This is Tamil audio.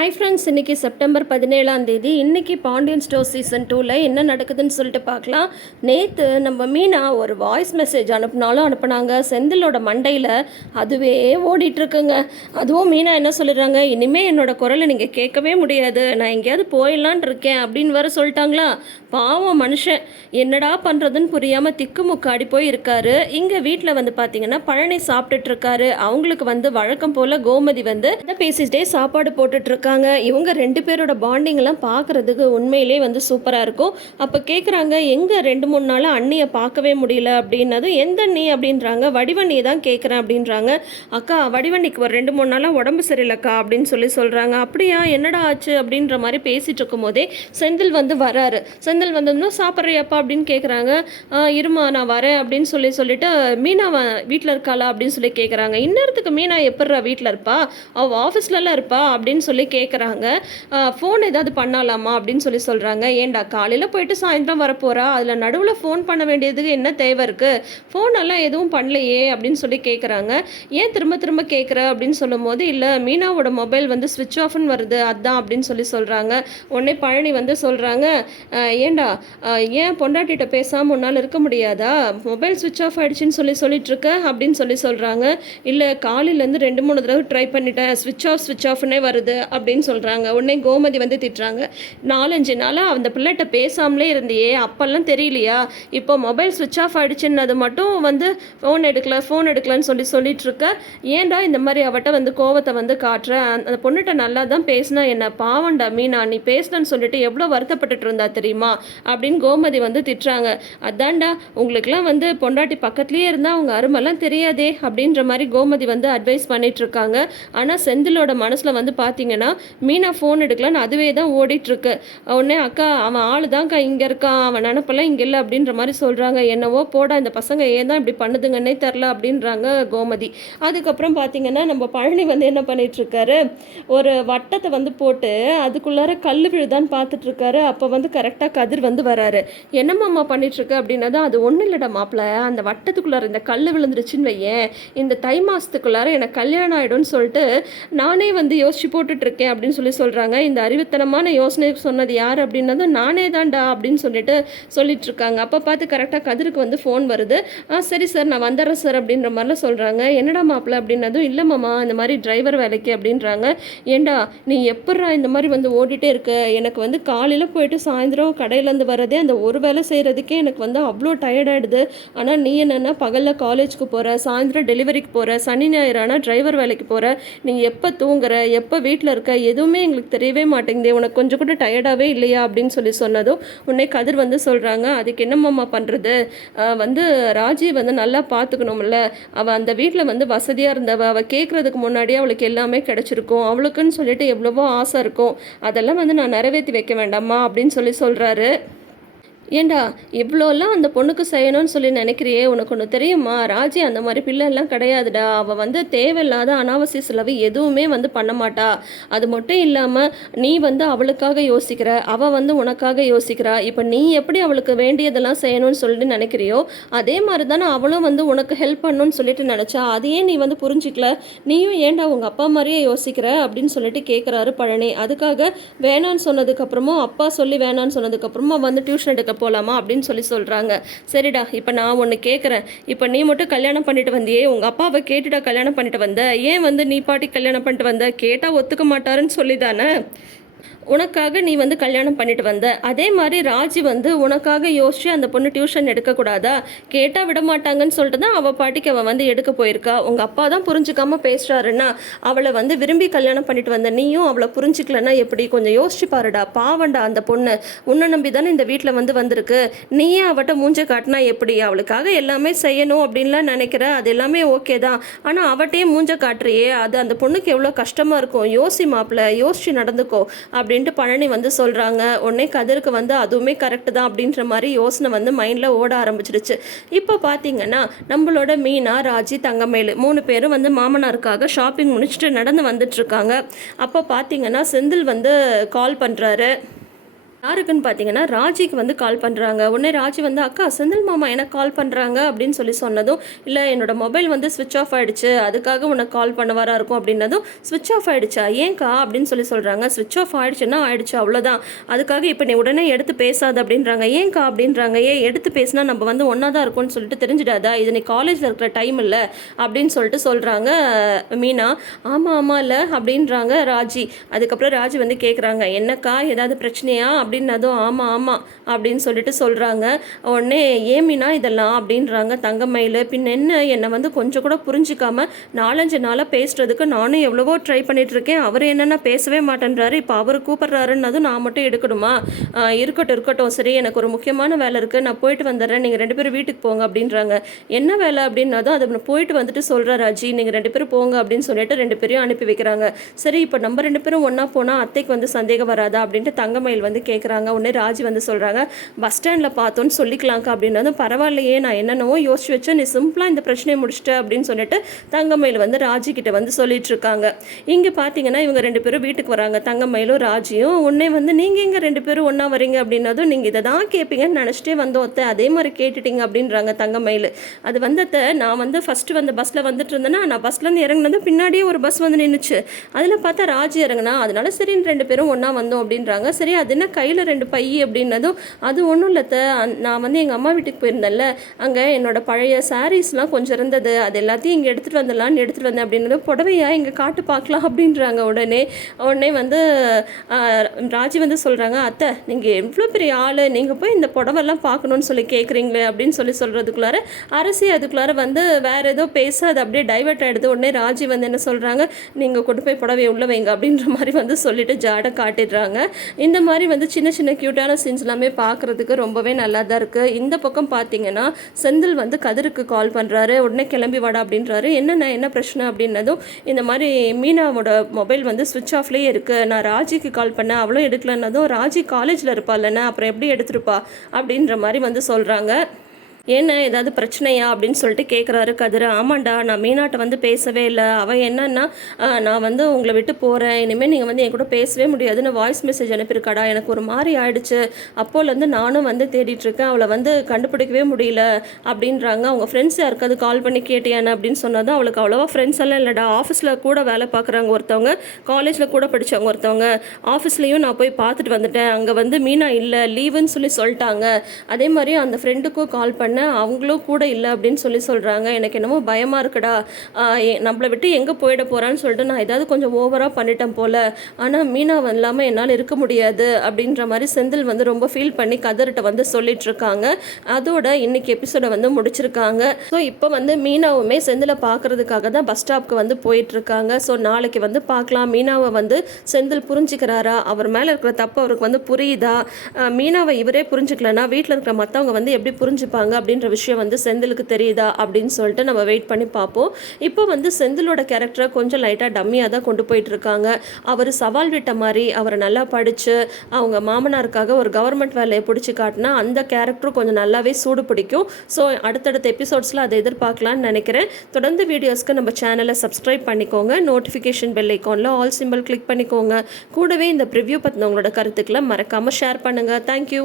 ஹாய் ஃப்ரெண்ட்ஸ் இன்றைக்கி செப்டம்பர் பதினேழாம் தேதி. இன்றைக்கி பாண்டியன் ஸ்டோர் சீசன் டூவில் என்ன நடக்குதுன்னு சொல்லிட்டு பார்க்கலாம். நேற்று நம்ம மீனா ஒரு வாய்ஸ் மெசேஜ் அனுப்புனாலும் அனுப்புனாங்க. செந்திலோட மண்டையில் அதுவே ஓடிட்டுருக்குங்க. அதுவும் மீனா என்ன சொல்லிடுறாங்க? இனிமேல் என்னோட குரலை நீங்கள் கேட்கவே முடியாது. நான் எங்கேயாவது போயிடலான் இருக்கேன் அப்படின்னு வர சொல்லிட்டாங்களா? பாவம் மனுஷன். என்னடா பண்ணுறதுன்னு புரியாமல் திக்குமுக்காடி போய் இருக்காரு இங்கே வீட்டில் வந்து பார்த்தீங்கன்னா பழனி சாப்பிட்டுட்டு இருக்காரு. அவங்களுக்கு வந்து வழக்கம் போல் கோமதி வந்து பேசிட்டே சாப்பாடு போட்டுட்டு இருக்காங்க இவங்க ரெண்டு பேரோட பாண்டிங்லாம் பார்க்குறதுக்கு உண்மையிலே வந்து சூப்பராக இருக்கும். அப்போ கேட்குறாங்க எங்கே ரெண்டு மூணு நாளாக அண்ணியை பார்க்கவே முடியல அப்படின்னதும் எந்த அண்ணி? அப்படின்றாங்க. வடிவண்ணியை தான் கேட்குறேன் அப்படின்றாங்க. அக்கா வடிவண்ணிக்கு ஒரு ரெண்டு மூணு நாளாக உடம்பு சரியில்லைக்கா அப்படின்னு சொல்லி சொல்கிறாங்க அப்படியா? என்னடா ஆச்சு? அப்படின்ற மாதிரி பேசிகிட்டு இருக்கும்போதே செந்தில் வந்து வராரு. செந்தில் வந்தோம்னா சாப்பிட்றியாப்பா? அப்படின்னு கேட்குறாங்க இருமா நான் வரேன் அப்படின்னு சொல்லி சொல்லிட்டு மீனா வீட்டில் இருக்காளா? அப்படின்னு சொல்லி கேட்குறாங்க இந்நேரத்துக்கு மீனா எப்பட்றா வீட்டில் இருப்பா? அவள் ஆஃபீஸ்லலாம் இருப்பா? அப்படின்னு சொல்லி கே கேட்குறாங்க ஃபோன் ஏதாவது பண்ணலாமா அப்படின்னு சொல்லி சொல்கிறாங்க ஏன்டா காலையில் போயிட்டு சாயந்தரம் வரப்போகிறா அதில் நடுவில் ஃபோன் பண்ண வேண்டியதுக்கு என்ன தேவை இருக்குது ஃபோன் எல்லாம் எதுவும் பண்ணலையே அப்படின்னு சொல்லி கேட்குறாங்க ஏன் திரும்ப திரும்ப கேட்குற அப்படின்னு சொல்லும் போது இல்லை மீனாவோட மொபைல் வந்து ஸ்விட்ச் ஆஃப்னு வருது. அதான் அப்படின்னு சொல்லி சொல்கிறாங்க உடனே பழனி வந்து சொல்கிறாங்க ஏன்டா ஏன் பொண்டாட்டிகிட்ட பேசாமல் உன்னால் இருக்க முடியாதா? மொபைல் ஸ்விட்ச் ஆஃப் ஆகிடுச்சின்னு சொல்லி சொல்லிட்டுருக்க அப்படின்னு சொல்லி சொல்கிறாங்க இல்லை காலையிலேருந்து ரெண்டு மூணு தடவை ட்ரை பண்ணிட்டேன். ஸ்விட்ச் ஆஃப் ஸ்விட்ச் ஆஃப்னே வருது அப்படின்னு சொல்கிறாங்க உடனே கோமதி வந்து திட்டுறாங்க. நாலஞ்சு நாளாக அந்த பிள்ளைகிட்ட பேசாமலே இருந்தியே அப்போல்லாம் தெரியலையா? இப்போ மொபைல் ஸ்விட்ச் ஆஃப் ஆகிடுச்சுன்னது மட்டும் வந்து ஃபோன் எடுக்கல ஃபோன் எடுக்கலன்னு சொல்லி சொல்லிகிட்ருக்க ஏன்டா இந்த மாதிரி அவட்ட வந்து கோவத்தை வந்து காட்டுற? அந்த பொண்ணுகிட்ட நல்லா தான் பேசினா என்ன? பாவண்டா மீனா நீ பேசினன்னு சொல்லிட்டு எவ்வளோ வருத்தப்பட்டுட்டு இருந்தா தெரியுமா? அப்படின்னு கோமதி வந்து திட்டுறாங்க. அதான்டா உங்களுக்குலாம் வந்து பொண்டாட்டி பக்கத்துலேயே இருந்தால் அவங்க அருமெல்லாம் தெரியாதே அப்படின்ற மாதிரி கோமதி வந்து அட்வைஸ் பண்ணிகிட்ருக்காங்க ஆனால் செந்திலோட மனசில் வந்து பார்த்தீங்கன்னா மீனா ஃபோன் எடுக்கலான்னு அதுவே தான் ஓடிட்டுருக்கு. உடனே அக்கா அவன் ஆள் தான்க்கா இங்கே இருக்கான் அவன் நினப்பெல்லாம் இங்கே இல்லை அப்படின்ற மாதிரி சொல்கிறாங்க என்னவோ போடா இந்த பசங்க ஏன் தான் இப்படி பண்ணுதுங்கன்னே தெரில அப்படின்றாங்க கோமதி. அதுக்கப்புறம் பார்த்தீங்கன்னா நம்ம பழனி வந்து என்ன பண்ணிகிட்ருக்காரு ஒரு வட்டத்தை வந்து போட்டு அதுக்குள்ளார கல் விழுதான்னு பார்த்துட்ருக்காரு அப்போ வந்து கரெக்டாக கதிர் வந்து வராரு. என்னம்மாம்மா பண்ணிகிட்ருக்கு அப்படின்னா தான் அது ஒன்றும் இல்லைடா மாப்பிள்ள. அந்த வட்டத்துக்குள்ளார இந்த கல் விழுந்துருச்சுன்னு வையேன். இந்த தை மாதத்துக்குள்ளார எனக்கு கல்யாணம் ஆகிடும்னு சொல்லிட்டு நானே வந்து யோசிச்சு போட்டுட்ருக்கேன் அப்படின்னு சொல்லி சொல்கிறாங்க இந்த அறிவுத்தனமான யோசனை சொன்னது யார் அப்படின்னதும் நானே தான்டா அப்படின்னு சொல்லிட்டு சொல்லிட்டு இருக்காங்க. அப்போ பார்த்து கரெக்டாக கதிருக்கு வந்து ஃபோன் வருது. ஆ சரி சார் நான் வந்துடுறேன் சார் அப்படின்ற மாதிரிலாம் சொல்கிறாங்க என்னடா மாப்பிள்ள அப்படின்னதும் இல்லை மாமா இந்த மாதிரி டிரைவர் வேலைக்கு அப்படின்றாங்க. ஏண்டா நீ எப்பட்றா இந்த மாதிரி வந்து ஓடிட்டே இருக்க? எனக்கு வந்து காலையில் போயிட்டு சாயந்தரம் கடையிலேருந்து வரதே அந்த ஒரு வேலை செய்கிறதுக்கே எனக்கு வந்து அவ்வளோ டயர்டாயிடுது ஆனால் நீ என்னென்னா பகலில் காலேஜுக்கு போகிற சாயந்தரம் டெலிவரிக்கு போகிற சனி ஞாயிறு ஆனால் டிரைவர் வேலைக்கு போகிற நீ எப்போ தூங்குற எப்போ வீட்டில் இருக்க எதுவுமே எங்களுக்கு தெரியவே மாட்டேங்குது. உனக்கு கொஞ்சம் கூட டயர்டாகவே இல்லையா அப்படின்னு சொல்லி சொன்னதும் உடனே கதிர் வந்து சொல்கிறாங்க அதுக்கு என்னம்மாம்மா பண்ணுறது வந்து ராஜி வந்து நல்லா பார்த்துக்கணும்ல அவள் அந்த வீட்டில் வந்து வசதியாக இருந்தவ அவள் கேட்குறதுக்கு முன்னாடியே அவளுக்கு எல்லாமே கிடச்சிருக்கும். அவளுக்குன்னு சொல்லிட்டு எவ்வளவோ ஆசை இருக்கும். அதெல்லாம் வந்து நான் நிறைவேற்றி வைக்க வேண்டாமா அப்படின்னு சொல்லி சொல்கிறாரு ஏண்டா இவ்வளோலாம் அந்த பொண்ணுக்கு செய்யணும்னு சொல்லி நினைக்கிறியே? உனக்கு ஒன்று தெரியுமா? ராஜி அந்த மாதிரி பிள்ளைலாம் கிடையாதுடா. அவள் வந்து தேவையில்லாத அனாவசிய செலவு எதுவுமே வந்து பண்ண மாட்டா. அது மட்டும் இல்லாமல் நீ வந்து அவளுக்காக யோசிக்கிற அவள் வந்து உனக்காக யோசிக்கிறா. இப்போ நீ எப்படி அவளுக்கு வேண்டியதெல்லாம் செய்யணும்னு சொல்லிட்டு நினைக்கிறியோ அதே மாதிரி தானே அவளும் வந்து உனக்கு ஹெல்ப் பண்ணணும்னு சொல்லிட்டு நினச்சா. அதையே நீ வந்து புரிஞ்சிக்கல. நீயும் ஏன்டா உங்கள் அப்பா மாதிரியே யோசிக்கிற அப்படின்னு சொல்லிட்டு கேட்குறாரு பழனி. அதுக்காக வேணான்னு சொன்னதுக்கப்புறமும் அப்பா சொல்லி வேணான்னு சொன்னதுக்கப்புறமா வந்து டியூஷன் எடுக்க போகலாமா அப்படின்னு சொல்லி சொல்கிறாங்க சரிடா இப்போ நான் ஒன்று கேட்குறேன் இப்போ நீ மட்டும் கல்யாணம் பண்ணிட்டு வந்தியே உங்கள் அப்பாவை கேட்டுட்டா கல்யாணம் பண்ணிட்டு வந்த? ஏன் வந்து நீ பாட்டி கல்யாணம் பண்ணிட்டு வந்த? கேட்டால் ஒத்துக்க மாட்டாருன்னு சொல்லி தானே உனக்காக நீ வந்து கல்யாணம் பண்ணிட்டு வந்த. அதே மாதிரி ராஜி வந்து உனக்காக யோசிச்சு அந்த பொண்ணு டியூஷன் எடுக்கக்கூடாதா? கேட்டால் விட மாட்டாங்கன்னு சொல்லிட்டு தான் அவள் பாட்டிக்கு அவள் வந்து எடுக்க போயிருக்கா. உங்கள் அப்பா தான் புரிஞ்சுக்காம பேசுகிறாருன்னா அவளை வந்து விரும்பி கல்யாணம் பண்ணிட்டு வந்த நீயும் அவளை புரிஞ்சுக்கலன்னா எப்படி? கொஞ்சம் யோசிச்சு பாருடா. பாவண்டா அந்த பொண்ணு. உன்னை நம்பி தானே இந்த வீட்டில் வந்து வந்திருக்கு. நீயே அவட்ட மூஞ்ச காட்டினா எப்படி? அவளுக்காக எல்லாமே செய்யணும் அப்படின்லாம் நினைக்கிற. அது எல்லாமே ஓகே தான். ஆனால் அவட்டையே மூஞ்ச காட்டுறியே. அது அந்த பொண்ணுக்கு எவ்வளோ கஷ்டமாக இருக்கும். யோசி மாப்பிள்ள. யோசிச்சு நடந்துக்கோ. அப்படின்ட்டு பழனி வந்து சொல்கிறாங்க உடனே கதிருக்கு வந்து அதுவுமே கரெக்டு தான் அப்படின்ற மாதிரி யோசனை வந்து மைண்டில் ஓட ஆரம்பிச்சிடுச்சு. இப்போ பார்த்தீங்கன்னா நம்மளோட மீனா ராஜி தங்கமேலு மூணு பேரும் வந்து மாமனாருக்காக ஷாப்பிங் முடிச்சுட்டு நடந்து வந்துட்டுருக்காங்க அப்போ பார்த்தீங்கன்னா செந்தில் வந்து கால் பண்ணுறாரு யாருக்குன்னு பார்த்தீங்கன்னா ராஜிக்கு வந்து கால் பண்ணுறாங்க உடனே ராஜி வந்து அக்கா செந்தில் மாமா எனக்கு கால் பண்ணுறாங்க அப்படின்னு சொல்லி சொன்னதும் இல்லை என்னோட மொபைல் வந்து ஸ்விட்ச் ஆஃப் ஆயிடுச்சு. அதுக்காக உனக்கு கால் பண்ணுவாரா இருக்கும். அப்படின்னதும் ஸ்விட்ச் ஆஃப் ஆகிடுச்சா ஏன்க்கா? அப்படின்னு சொல்லி சொல்கிறாங்க ஸ்விட்ச் ஆஃப் ஆகிடுச்சுன்னா ஆயிடுச்சு அவ்வளோதான் அதுக்காக இப்போ நீ உடனே எடுத்து பேசாது அப்படின்றாங்க. ஏன்க்கா? அப்படின்றாங்க. ஏ எடுத்து பேசினா நம்ம வந்து ஒன்றா தான் இருக்கும்னு சொல்லிட்டு தெரிஞ்சிடாதா? இது நீ காலேஜில் இருக்கிற டைம் இல்லை. அப்படின்னு சொல்லிட்டு சொல்கிறாங்க மீனா. ஆமாம் ஆமாம் இல்லை. அப்படின்றாங்க ராஜி. அதுக்கப்புறம் ராஜி வந்து கேட்குறாங்க என்னக்கா? ஏதாவது பிரச்சனையா? அப்படின்னதும் ஆமாம் ஆமாம் அப்படின்னு சொல்லிட்டு சொல்கிறாங்க உடனே ஏமினா இதெல்லாம் அப்படின்றாங்க தங்கமயில். பின் என்ன என்னை வந்து கொஞ்சம் கூட புரிஞ்சிக்காமல் நாலஞ்சு நாளாக பேசுகிறதுக்கு நானும் எவ்வளவோ ட்ரை பண்ணிகிட்ருக்கேன் அவர் என்னென்னா பேசவே மாட்டேன்றாரு. இப்போ அவர் கூப்பிட்றாருன்னதும் நான் மட்டும் எடுக்கணுமா? இருக்கட்டும் இருக்கட்டும். சரி எனக்கு ஒரு முக்கியமான வேலை இருக்குது நான் போயிட்டு வந்துடுறேன். நீங்கள் ரெண்டு பேரும் வீட்டுக்கு போங்க அப்படின்றாங்க. என்ன வேலை? அப்படின்னதும் அதை போயிட்டு வந்துட்டு சொல்கிறார் ராஜி நீங்கள் ரெண்டு பேரும் போங்க அப்படின்னு சொல்லிட்டு ரெண்டு பேரையும் அனுப்பி வைக்கிறாங்க. சரி இப்போ நம்ம ரெண்டு பேரும் ஒன்றா போனால் அத்தைக்கு வந்து சந்தேகம் வராதா? அப்படின்ட்டு தங்கமயில் வந்து கேட்குறாங்க உடனே ராஜி வந்து சொல்கிறாங்க பஸ் ஸ்டாண்டில் பார்த்தோன்னு சொல்லிக்கலாம்க்கா அப்படின்னதும் பரவாயில்லையே நான் என்னென்னவோ யோசிச்சு வச்சேன். நீ சிம்பிளாக இந்த பிரச்சனையை முடிச்சிட்ட அப்படின்னு சொல்லிட்டு தங்கமயில் வந்து ராஜி கிட்ட வந்து சொல்லிட்டு இருக்காங்க. இங்கே பார்த்தீங்கன்னா இவங்க ரெண்டு பேரும் வீட்டுக்கு வராங்க. தங்கமயிலும் ராஜியும் உடனே வந்து நீங்கள் இங்கே ரெண்டு பேரும் ஒன்றா வரீங்க? அப்படின்னதும் நீங்கள் இதை தான் கேட்பீங்கன்னு நினச்சிட்டே வந்தோம் அத்தை அதே மாதிரி கேட்டுட்டீங்க அப்படின்றாங்க தங்கமயில். அது வந்தத்தை நான் வந்து ஃபஸ்ட்டு வந்த பஸ்ஸில் வந்துட்டு இருந்தேன்னா நான் பஸ்லேருந்து இறங்குனது பின்னாடியே ஒரு பஸ் வந்து நின்றுச்சு அதில் பார்த்தா ராஜி இறங்குனா அதனால சரின்னு ரெண்டு பேரும் ஒன்றா வந்தோம் அப்படின்றாங்க. சரி அது என்ன கை கையில் ரெண்டு பை அப்படின்னதும் அது ஒன்றும் இல்லை அந் நான் வந்து எங்கள் அம்மா வீட்டுக்கு போயிருந்தேன்ல. அங்கே என்னோட பழைய சாரீஸ்லாம் கொஞ்சம் இருந்தது. அது எல்லாத்தையும் இங்கே எடுத்துகிட்டு வந்துடலான்னு எடுத்துகிட்டு வந்தேன். அப்படின்னதும் புடவையா? இங்கே காட்டு பார்க்கலாம் அப்படின்றாங்க உடனே. உடனே வந்து ராஜி வந்து சொல்கிறாங்க அத்தை நீங்கள் எவ்வளோ பெரிய ஆள். நீங்கள் போய் இந்த புடவெல்லாம் பார்க்கணுன்னு சொல்லி கேட்குறீங்களே அப்படின்னு சொல்லி சொல்கிறதுக்குள்ளார அரசி அதுக்குள்ளார வந்து வேறு ஏதோ பேச அது அப்படியே டைவர்ட் ஆகிடுது உடனே ராஜி வந்து என்ன சொல்கிறாங்க நீங்கள் கொண்டு போய் புடவை உள்ள வைங்க. அப்படின்ற மாதிரி வந்து சொல்லிட்டு ஜாடை காட்டிடுறாங்க. இந்த மாதிரி வந்து சின்ன சின்ன க்யூட்டான சீன்ஸ் எல்லாமே பார்க்குறதுக்கு ரொம்பவே நல்லா தான் இருக்குது இந்த பக்கம் பார்த்தீங்கன்னா செந்தில் வந்து கதிருக்கு கால் பண்ணுறாரு உடனே கிளம்பி வாடா அப்படின்றாரு. என்னென்ன என்ன பிரச்சனை அப்படின்னதும் இந்த மாதிரி மீனாவோட மொபைல் வந்து சுவிட்ச் ஆஃப்லேயே இருக்குது நான் ராஜிக்கு கால் பண்ணேன் அவளும் எடுக்கலன்னதும் ராஜி காலேஜில் இருப்பாள்லண்ணா அப்புறம் எப்படி எடுத்திருப்பா அப்படின்ற மாதிரி வந்து சொல்கிறாங்க என்ன ஏதாவது பிரச்சனையா அப்படின்னு சொல்லிட்டு கேட்குறாரு கதிர். ஆமாண்டா நான் மீனாட்ட வந்து பேசவே இல்லை. அவன் என்னன்னா நான் வந்து உங்களை விட்டு போகிறேன் இனிமேல் நீங்கள் வந்து என் கூட பேசவே முடியாதுன்னு வாய்ஸ் மெசேஜ் அனுப்பியிருக்காடா. எனக்கு ஒரு மாதிரி ஆயிடுச்சு. அப்போலேருந்து நானும் வந்து தேடிட்டுருக்கேன் அவளை வந்து கண்டுபிடிக்கவே முடியல. அப்படின்றாங்க. அவங்க ஃப்ரெண்ட்ஸ் யாருக்காவது கால் பண்ணி கேட்டியானே அப்படின்னு சொன்னதும் அவளுக்கு அவ்வளோவா ஃப்ரெண்ட்ஸ் எல்லாம் இல்லைடா. ஆஃபீஸில் கூட வேலை பார்க்குறாங்க ஒருத்தவங்க. காலேஜில் கூட படித்தவங்க ஒருத்தவங்க. ஆஃபீஸ்லேயும் நான் போய் பார்த்துட்டு வந்துட்டேன். அங்கே வந்து மீனா இல்லை. லீவுன்னு சொல்லி சொல்லிட்டாங்க. அதே மாதிரி அந்த ஃப்ரெண்டுக்கும் கால் பண்ணி பண்ணேன் அவங்களும் கூட இல்லை அப்படின்னு சொல்லி சொல்கிறாங்க எனக்கு என்னமோ பயமாக இருக்குடா. எ- நம்மளை விட்டு எங்கே போயிட போகிறான்னு சொல்லிட்டு நான் ஏதாவது கொஞ்சம் ஓவராக பண்ணிட்டேன் போல். ஆனால் மீனா இல்லாமல் என்னால் இருக்க முடியாது அப்படின்ற மாதிரி செந்தில் வந்து ரொம்ப ஃபீல் பண்ணி கதர்கிட்ட வந்து சொல்லிகிட்ருக்காங்க அதோட இன்னைக்கு எபிசோடை வந்து முடிச்சிருக்காங்க. ஸோ இப்போ வந்து மீனாவுமே செந்திலை பார்க்கறதுக்காக தான் பஸ் ஸ்டாப்க்கு வந்து போயிட்டுருக்காங்க ஸோ நாளைக்கு வந்து பார்க்கலாம் மீனாவை வந்து செந்தில் புரிஞ்சுக்கிறாரா? அவர் மேலே இருக்கிற தப்பு அவருக்கு வந்து புரியுதா? மீனாவை இவரே புரிஞ்சுக்கலன்னா வீட்டில் இருக்கிற மற்றவங்க வந்து எப்படி புரிஞ்சுப்பாங்க? அப்படின்ற விஷயம் வந்து செந்திலுக்கு தெரியுதா அப்படின்னு சொல்லிட்டு நம்ம வெயிட் பண்ணி பார்ப்போம். இப்போ வந்து செந்திலோட கேரக்டரை கொஞ்சம் லைட்டாக டம்மியாக தான் கொண்டு போயிட்டு இருக்காங்க. அவர் சவால் விட்ட மாதிரி அவரை நல்லா படித்து அவங்க மாமனாருக்காக ஒரு கவர்மெண்ட் வேலையை பிடிச்சி காட்டினா அந்த கேரக்டரும் கொஞ்சம் நல்லாவே சூடு பிடிக்கும். ஸோ அடுத்தடுத்த எபிசோட்ஸில் அதை எதிர்பார்க்கலான்னு நினைக்கிறேன். தொடர்ந்து வீடியோஸ்க்கு நம்ம சேனலை சப்ஸ்கிரைப் பண்ணிக்கோங்க. நோட்டிஃபிகேஷன் பெல் ஐக்கானில் ஆல் சிம்பிள் கிளிக் பண்ணிக்கோங்க. கூடவே இந்த ப்ரிவ்யூ பற்றின உங்களோட கருத்துக்களை மறக்காமல் ஷேர் பண்ணுங்கள் தேங்க்யூ